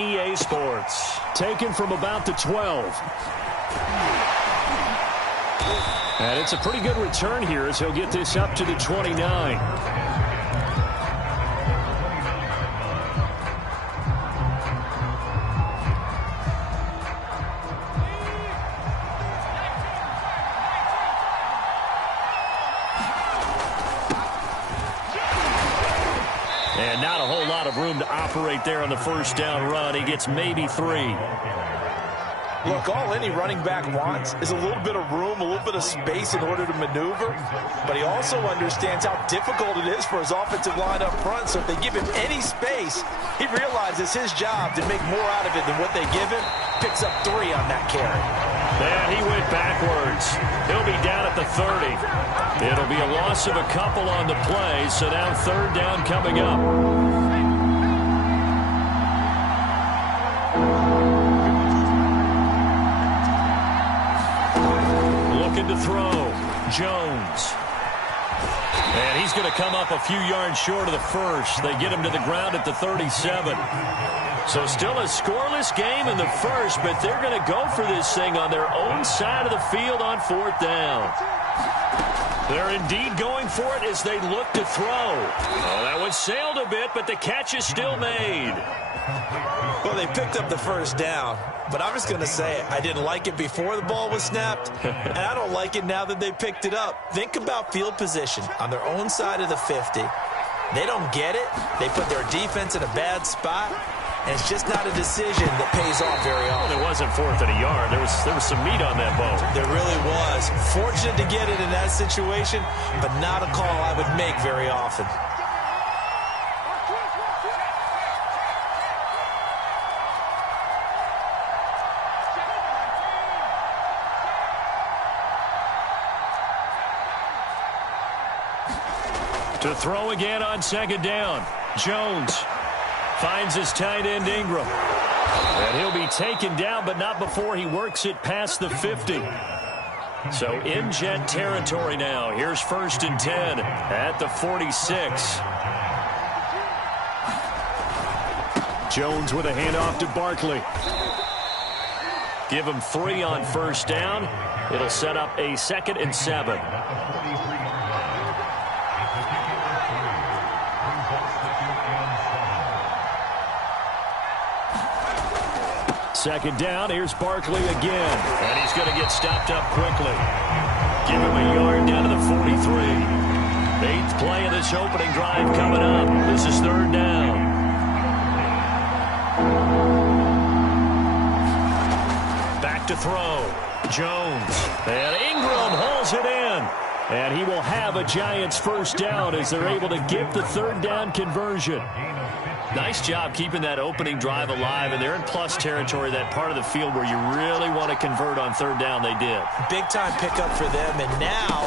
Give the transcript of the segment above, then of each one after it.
EA Sports. Taken from about the 12. And it's a pretty good return here as he'll get this up to the 29. And not a whole lot of room to operate there on the first down run. He gets maybe 3. Look, all any running back wants is a little bit of room, a little bit of space in order to maneuver. But he also understands how difficult it is for his offensive line up front. So if they give him any space, he realizes his job to make more out of it than what they give him. Picks up 3 on that carry. And he went backwards. He'll be down at the 30. It'll be a loss of a couple on the play, so now third down coming up. Looking to throw. Jones. And he's going to come up a few yards short of the first. They get him to the ground at the 37. So still a scoreless game in the first, but they're going to go for this thing on their own side of the field on fourth down. They're indeed going for it as they look to throw. Oh, that one sailed a bit, but the catch is still made. Well, they picked up the first down, but I'm just going to say I didn't like it before the ball was snapped, and I don't like it now that they picked it up. Think about field position on their own side of the 50. They don't get it. They put their defense in a bad spot. And it's just not a decision that pays off very often. Well, it wasn't fourth and a yard. There was some meat on that ball. There really was. Fortunate to get it in that situation, but not a call I would make very often. To throw again on second down. Jones finds his tight end Ingram. And he'll be taken down, but not before he works it past the 50. So in Jet territory now. Here's first and 10 at the 46. Jones with a handoff to Barkley. Give him 3 on first down. It'll set up a 2nd and 7. Second down, here's Barkley again. And he's going to get stopped up quickly. Give him a yard down to the 43. 8th play of this opening drive coming up. This is third down. Back to throw. Jones. And Ingram hauls it in. And he will have a Giants first down as they're able to get the third down conversion. Nice job keeping that opening drive alive, and they're in plus territory, that part of the field where you really want to convert on third down. They did. Big-time pickup for them, and now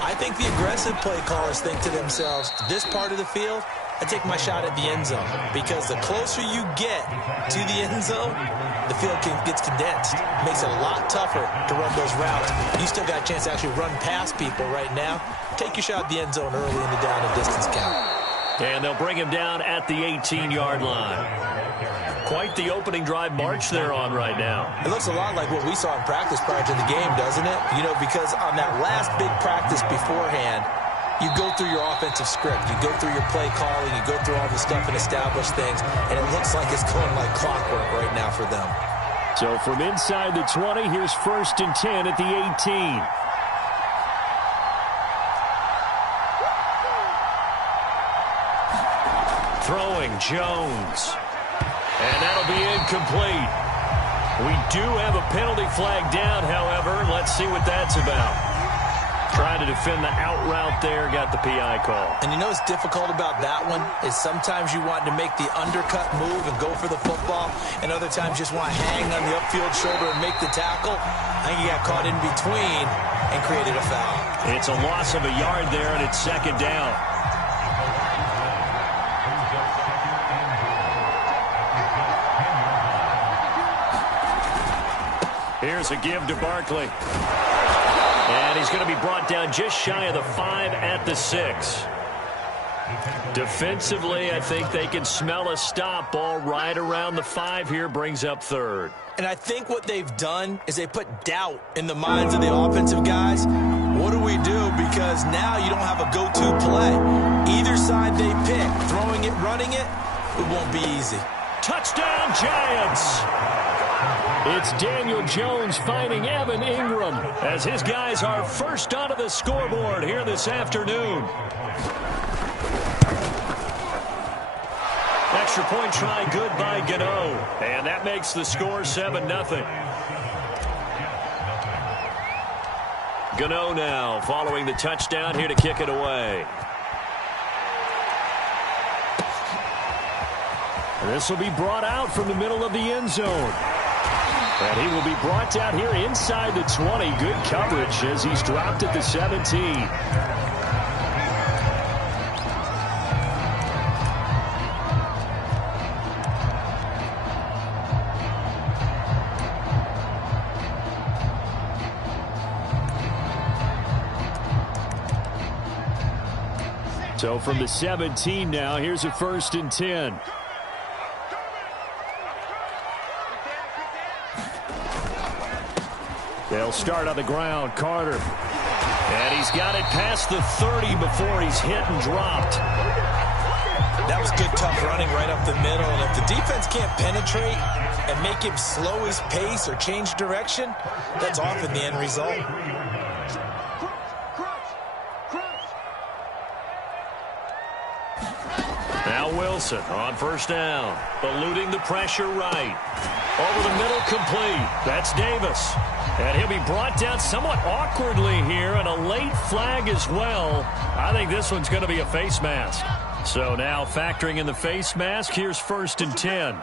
I think the aggressive play callers think to themselves, this part of the field, I take my shot at the end zone, because the closer you get to the end zone, the field gets condensed. Makes it a lot tougher to run those routes. You still got a chance to actually run past people right now. Take your shot at the end zone early in the down and distance count. And they'll bring him down at the 18-yard line. Quite the opening drive march they're on right now. It looks a lot like what we saw in practice prior to the game, doesn't it? You know, because on that last big practice beforehand, you go through your offensive script. You go through your play calling. You go through all the stuff and establish things. And it looks like it's going like clockwork right now for them. So from inside the 20, here's first and 10 at the 18. Throwing Jones. And that'll be incomplete. We do have a penalty flag down, however. Let's see what that's about. Trying to defend the out route there, got the PI call. And you know what's difficult about that one is sometimes you want to make the undercut move and go for the football, and other times you just want to hang on the upfield shoulder and make the tackle. I think he got caught in between and created a foul. It's a loss of a yard there, and it's second down. Here's a give to Barkley. And he's going to be brought down just shy of the 5 at the 6. Defensively, I think they can smell a stop. Ball right around the 5 here, brings up third. And I think what they've done is they put doubt in the minds of the offensive guys. What do we do? Because now you don't have a go-to play. Either side they pick, throwing it, running it, it won't be easy. Touchdown, Giants! It's Daniel Jones finding Evan Ingram as his guys are first onto the scoreboard here this afternoon. Extra point try good by Gano, and that makes the score 7-0. Gano now following the touchdown here to kick it away. This will be brought out from the middle of the end zone. And he will be brought down here inside the 20. Good coverage as he's dropped at the 17. So from the 17 now, here's a 1st and 10. They'll start on the ground. Carter. And he's got it past the 30 before he's hit and dropped. That was good, tough running right up the middle. And if the defense can't penetrate and make him slow his pace or change direction, that's often the end result. Now Wilson on 1st down. Eluding the pressure right. Over the middle, complete. That's Davis. And he'll be brought down somewhat awkwardly here, and a late flag as well. I think this one's going to be a face mask. So now factoring in the face mask, here's 1st and 10.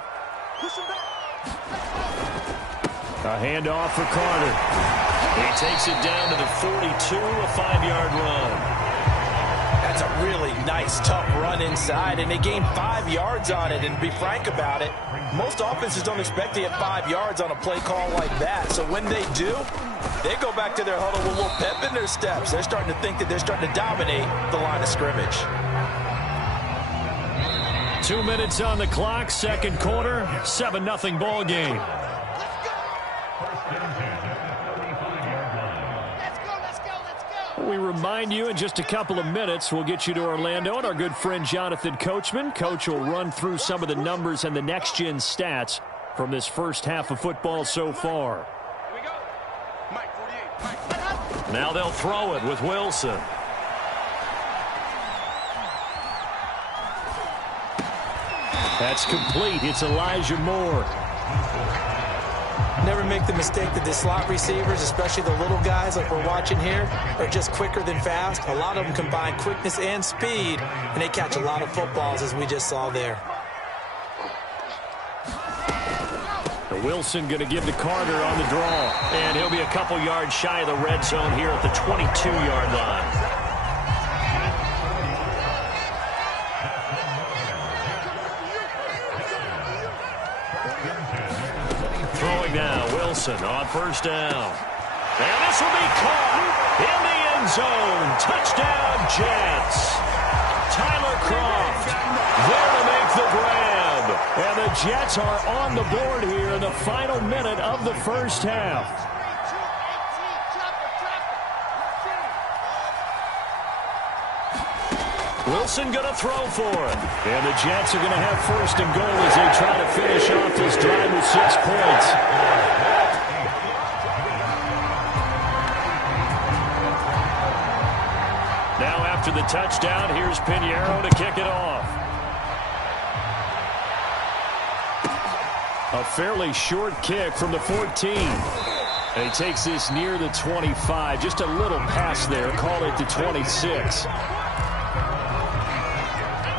A handoff for Carter. He takes it down to the 42, a 5-yard run. That's a really nice, tough run inside, and they gained 5 yards on it. And to be frank about it, most offenses don't expect to get 5 yards on a play call like that. So when they do, they go back to their huddle with a little pep in their steps. They're starting to think that they're starting to dominate the line of scrimmage. 2 minutes on the clock, 2nd quarter, 7-0 ball game. We remind you in just a couple of minutes we'll get you to Orlando and our good friend Jonathan Coachman. Coach will run through some of the numbers and the next-gen stats from this first half of football so far. Here we go. Mike, 48. Now they'll throw it with Wilson. That's complete. It's Elijah Moore. Never make the mistake that the slot receivers, especially the little guys like we're watching here, are just quicker than fast. A lot of them combine quickness and speed, and they catch a lot of footballs, as we just saw there. Wilson going to give to Carter on the draw. And he'll be a couple yards shy of the red zone here at the 22-yard line. Now Wilson on 1st down. And this will be caught in the end zone. Touchdown, Jets. Tyler Kroft there to make the grab. And the Jets are on the board here in the final minute of the first half. Wilson going to throw for it. And the Jets are going to have 1st and goal as they try to finish off this drive with 6 points. Now after the touchdown, here's Pinheiro to kick it off. A fairly short kick from the 14. And he takes this near the 25. Just a little pass there. Call it the 26.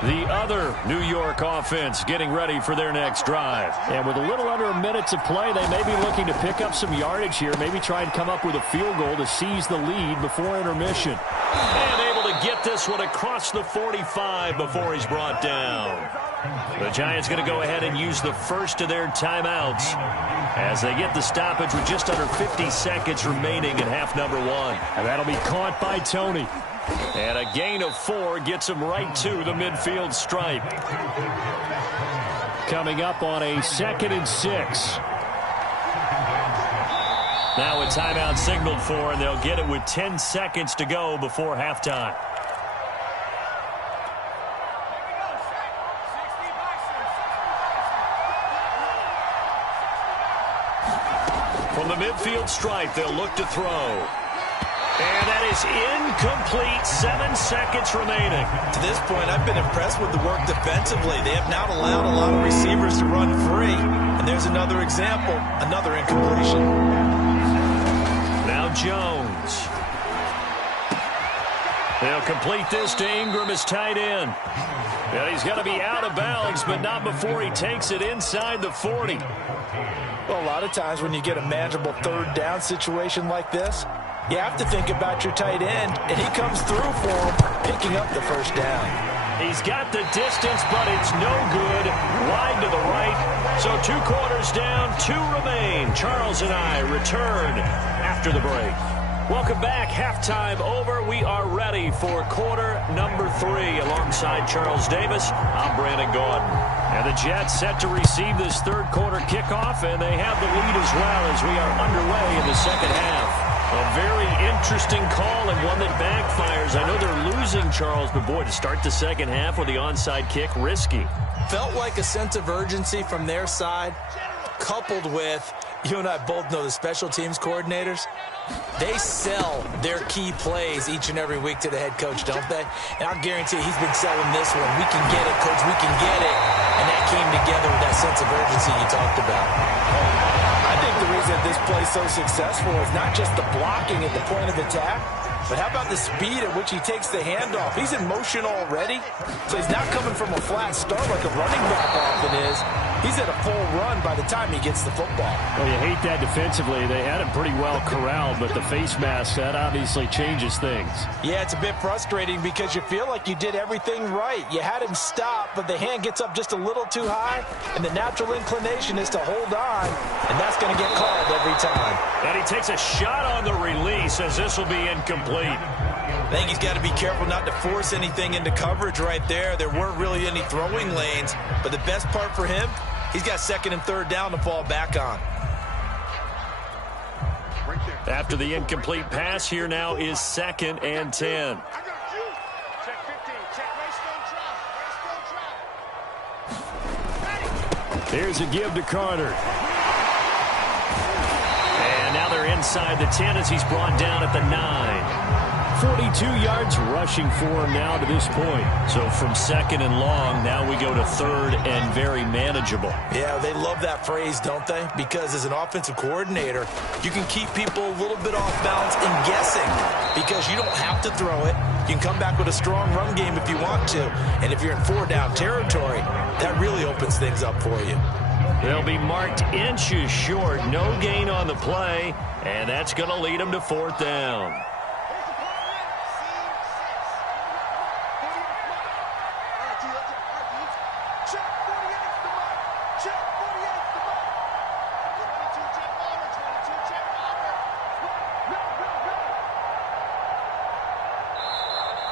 The other New York offense getting ready for their next drive. And with a little under a minute to play, they may be looking to pick up some yardage here. Maybe try and come up with a field goal to seize the lead before intermission. And able to get this one across the 45 before he's brought down. The Giants going to go ahead and use the first of their timeouts as they get the stoppage with just under 50 seconds remaining in half number 1. And that'll be caught by Tony. And a gain of 4 gets him right to the midfield stripe. Coming up on a 2nd and 6. Now a timeout signaled for, and they'll get it with 10 seconds to go before halftime. From the midfield stripe, they'll look to throw. And that is incomplete. 7 seconds remaining. To this point, I've been impressed with the work defensively. They have not allowed a lot of receivers to run free. And there's another example, another incompletion. Now Jones. They'll complete this to Ingram as tight end. And he's got to be out of bounds, but not before he takes it inside the 40. Well, a lot of times when you get a manageable 3rd down situation like this, you have to think about your tight end, and he comes through for him, picking up the 1st down. He's got the distance, but it's no good. Wide to the right. So 2 quarters down, 2 remain. Charles and I return after the break. Welcome back. Halftime over. We are ready for quarter number 3. Alongside Charles Davis, I'm Brandon Gaudin. And the Jets set to receive this 3rd quarter kickoff, and they have the lead as well as we are underway in the 2nd half. A very interesting call and one that backfires. I know they're losing, Charles, but boy, to start the 2nd half with the onside kick, risky. Felt like a sense of urgency from their side, coupled with, you and I both know the special teams coordinators, they sell their key plays each and every week to the head coach, don't they? And I'll guarantee he's been selling this one. We can get it, coach, we can get it. And that came together with that sense of urgency you talked about. I think the reason this play is so successful is not just the blocking at the point of attack, but how about the speed at which he takes the handoff? He's in motion already, so he's not coming from a flat start like a running back often is. He's at a full run by the time he gets the football. Well, you hate that defensively. They had him pretty well corralled, but the face mask, that obviously changes things. Yeah, it's a bit frustrating because you feel like you did everything right. You had him stop, but the hand gets up just a little too high, and the natural inclination is to hold on, and that's going to get called every time. And he takes a shot on the release as this will be incomplete. I think he's got to be careful not to force anything into coverage right there. There weren't really any throwing lanes, but the best part for him, he's got 2nd and 3rd down to fall back on. After the incomplete pass, here now is 2nd and 10. Check 15. Check race, don't drop. Here's a give to Carter. And now they're inside the 10 as he's brought down at the 9. 42 yards rushing for him now to this point. So from 2nd and long, now we go to 3rd and very manageable. Yeah, they love that phrase, don't they? Because as an offensive coordinator, you can keep people a little bit off balance and guessing because you don't have to throw it. You can come back with a strong run game if you want to. And if you're in 4-down territory, that really opens things up for you. They'll be marked inches short. No gain on the play, and that's going to lead them to 4th down.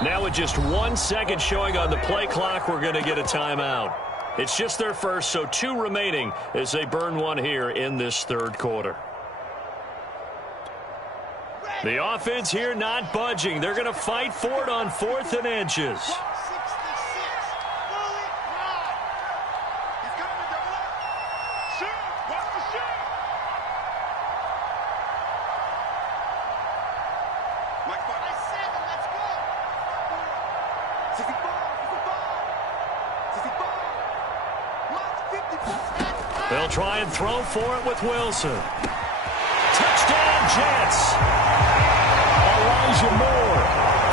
Now with just 1 second showing on the play clock, we're going to get a timeout. It's just their first, so 2 remaining as they burn one here in this 3rd quarter. The offense here not budging. They're going to fight for it on 4th and inches. They'll try and throw for it with Wilson. Touchdown, Jets. Elijah Moore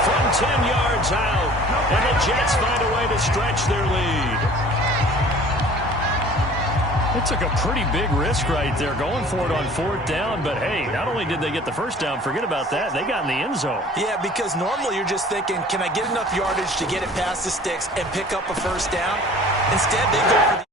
from 10 yards out. And the Jets find a way to stretch their lead. They took a pretty big risk right there going for it on 4th down. But, hey, not only did they get the 1st down, forget about that, they got in the end zone. Yeah, because normally you're just thinking, can I get enough yardage to get it past the sticks and pick up a 1st down? Instead, they go for the